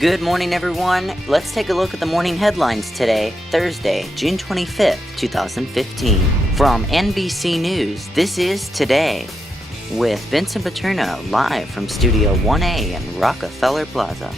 Good morning, everyone. Let's take a look at the morning headlines today, Thursday, June 25th, 2015. From NBC News, this is Today with Vincent Patierno, live from Studio 1A in Rockefeller Plaza.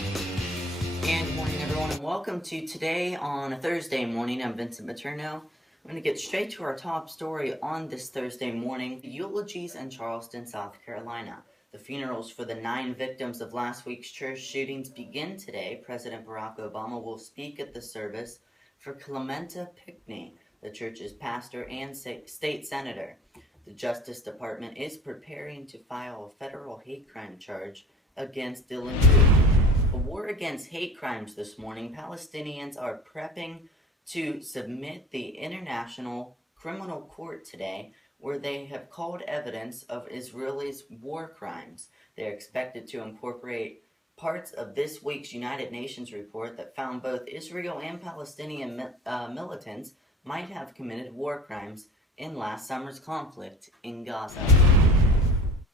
And good morning, everyone, and welcome to Today on a Thursday morning. I'm Vincent Patierno. I'm going to get straight to our top story on this Thursday morning. Eulogies in Charleston, South Carolina. The funerals for the 9 victims of last week's church shootings begin today. President Barack Obama will speak at the service for Clementa Pinckney, the church's pastor and state senator. The Justice Department is preparing to file a federal hate crime charge against Dylan Roof. A war against hate crimes this morning. Palestinians are prepping to submit the International Criminal Court today, where they have called evidence of Israelis' war crimes. They are expected to incorporate parts of this week's United Nations report that found both Israel and Palestinian militants might have committed war crimes in last summer's conflict in Gaza.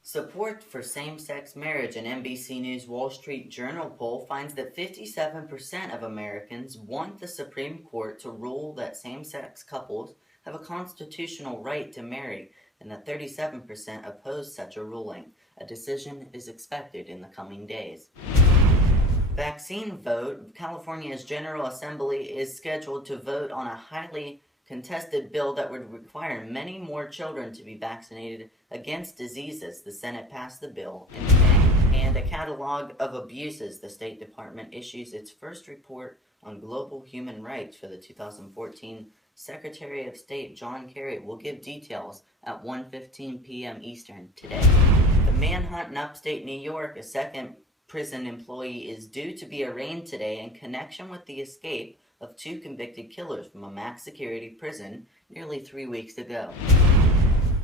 Support for same-sex marriage. An NBC News Wall Street Journal poll finds that 57% of Americans want the Supreme Court to rule that same-sex couples have a constitutional right to marry, and that 37% oppose such a ruling. A decision is expected in the coming days. Vaccine vote. California's General Assembly is scheduled to vote on a highly contested bill that would require many more children to be vaccinated against diseases. The Senate passed the bill in May. And a catalog of abuses. The State Department issues its first report on global human rights for the 2014 Secretary of State John Kerry will give details at 1:15 p.m. Eastern today. The manhunt in upstate New York. A second prison employee is due to be arraigned today in connection with the escape of 2 convicted killers from a max security prison nearly 3 weeks ago.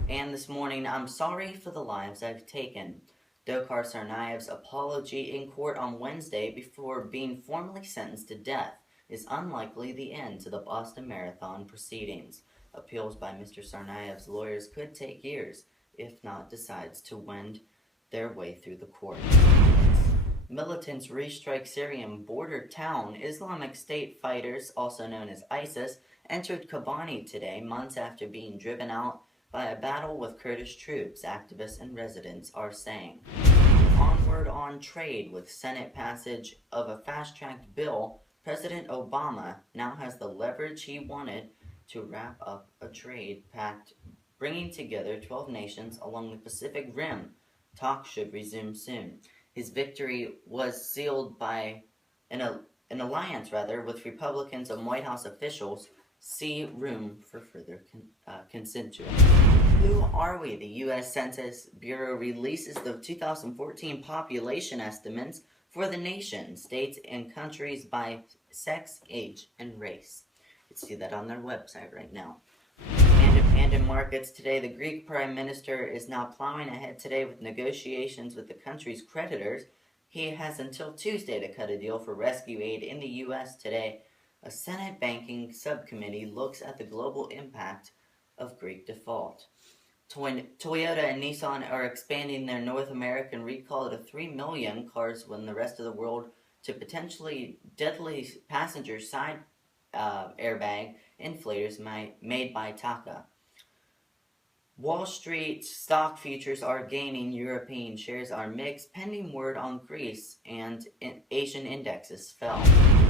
And this morning, I'm sorry for the lives I've taken. Dokar Tsarnaev's apology in court on Wednesday before being formally sentenced to death is unlikely the end to the Boston Marathon proceedings. Appeals by Mr. Tsarnaev's lawyers could take years, if not decides to wend their way through the court. Militants restrike Syrian border town. Islamic State fighters, also known as ISIS, entered Kobani today, months after being driven out by a battle with Kurdish troops, activists and residents are saying. Onward on trade. With Senate passage of a fast-tracked bill, President Obama now has the leverage he wanted to wrap up a trade pact bringing together 12 nations along the Pacific Rim. Talks should resume soon. His victory was sealed by an alliance with Republicans and White House officials. See room for further consent to it. Who are we? The U.S. Census Bureau releases the 2014 population estimates for the nation, states, and countries by sex, age, and race. You can see that on their website right now. And in markets today, the Greek Prime Minister is now plowing ahead today with negotiations with the country's creditors. He has until Tuesday to cut a deal for rescue aid in the U.S. today. A Senate banking subcommittee looks at the global impact of Greek default. Toyota and Nissan are expanding their North American recall to 3 million cars when the rest of the world to potentially deadly passenger side airbag inflators made by Taka. Wall Street stock futures are gaining. European shares are mixed, pending word on Greece, and Asian indexes fell.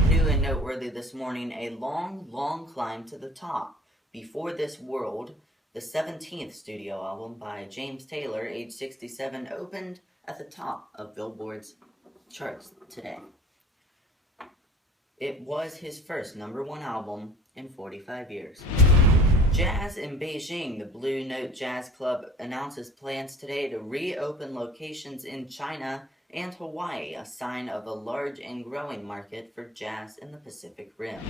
New and noteworthy this morning, a long climb to the top. Before This World, the 17th studio album by James Taylor, age 67, opened at the top of Billboard's charts today. It was his first #1 album in 45 years. Jazz in Beijing. The Blue Note Jazz Club announces plans today to reopen locations in China and Hawaii, a sign of a large and growing market for jazz in the Pacific Rim.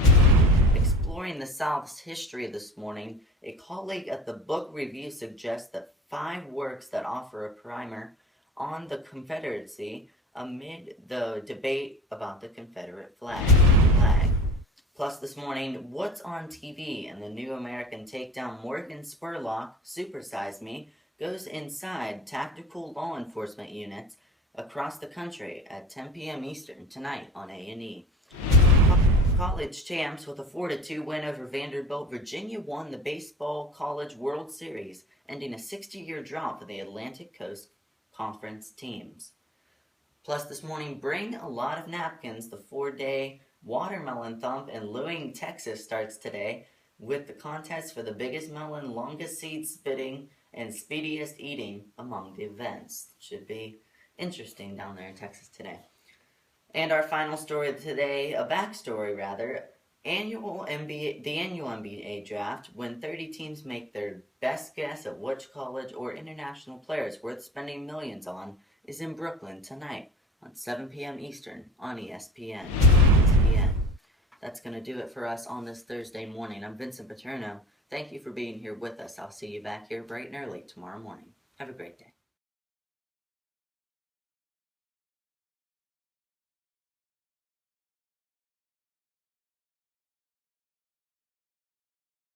Exploring the South's history this morning, a colleague at the Book Review suggests that 5 works that offer a primer on the Confederacy amid the debate about the Confederate flag. Plus this morning, what's on TV? And the New American takedown Morgan Spurlock, Super Size Me, goes inside tactical law enforcement units across the country at 10 p.m. Eastern tonight on A&E. College champs with a 4-2 win over Vanderbilt, Virginia won the Baseball College World Series, ending a 60-year drought for the Atlantic Coast Conference teams. Plus this morning, bring a lot of napkins. The 4-day watermelon thump in Ewing, Texas starts today with the contest for the biggest melon, longest seed spitting, and speediest eating among the events. Should be interesting down there in Texas today. And our final story of today, a backstory rather, the annual NBA draft, when 30 teams make their best guess at which college or international players worth spending millions on, is in Brooklyn tonight on 7 p.m. Eastern on ESPN. That's going to do it for us on this Thursday morning. I'm Vincent Patierno. Thank you for being here with us. I'll see you back here bright and early tomorrow morning. Have a great day.